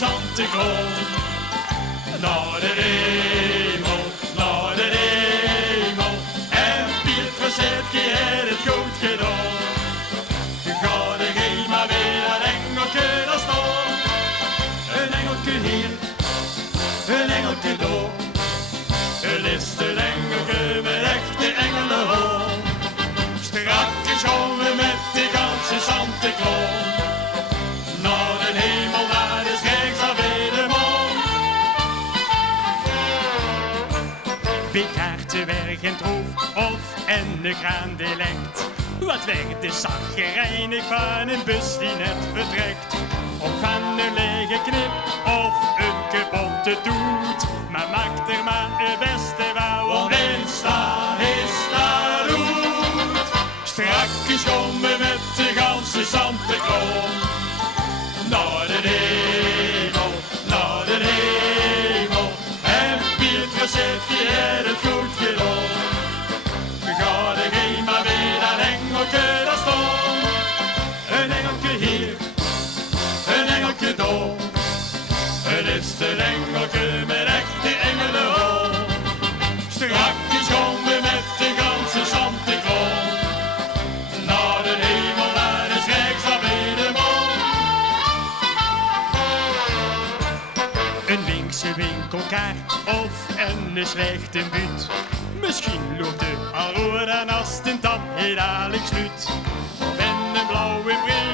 Santa Claus. Naar de hemel, naar de hemel. En Piet zegt, je hebt het goed gedaan. Ga de geen maar weer een engeltje daar staan. Een engeltje hier, een engeltje daar. Het is een engeltje met echte engelenhoorn. Strakjes gaan we met de ganse Santa Claus. Naar de hemel, naar de Schijnsafwedeman. Bikaarten werken troef of en de graan dialect. Wat werd de zaggerijnig van een bus die net vertrekt. Of van een lege knip of een kapotte toet. Maar maakt er maar het beste van, want Insta is daar goed. Strakjes gaan we met de ganse Santa Claus. Naar de hemel, naar de hemel. En Piet zegt, je hebt het goed gedaan. Ga de geen maar weer een engeltje daar staan. Een engeltje hier, een engeltje daar. Het is een engeltje met echte engelenhoorn. Strakjes gaan we met de ganse Santa Claus. Naar de hemel, naar de Schijnsafwedeman. Een linkse winkelkaart of een slechte buut. Misschien loopt de al roer en als het een tap heel dadelijk slut. Of in een blauwe bril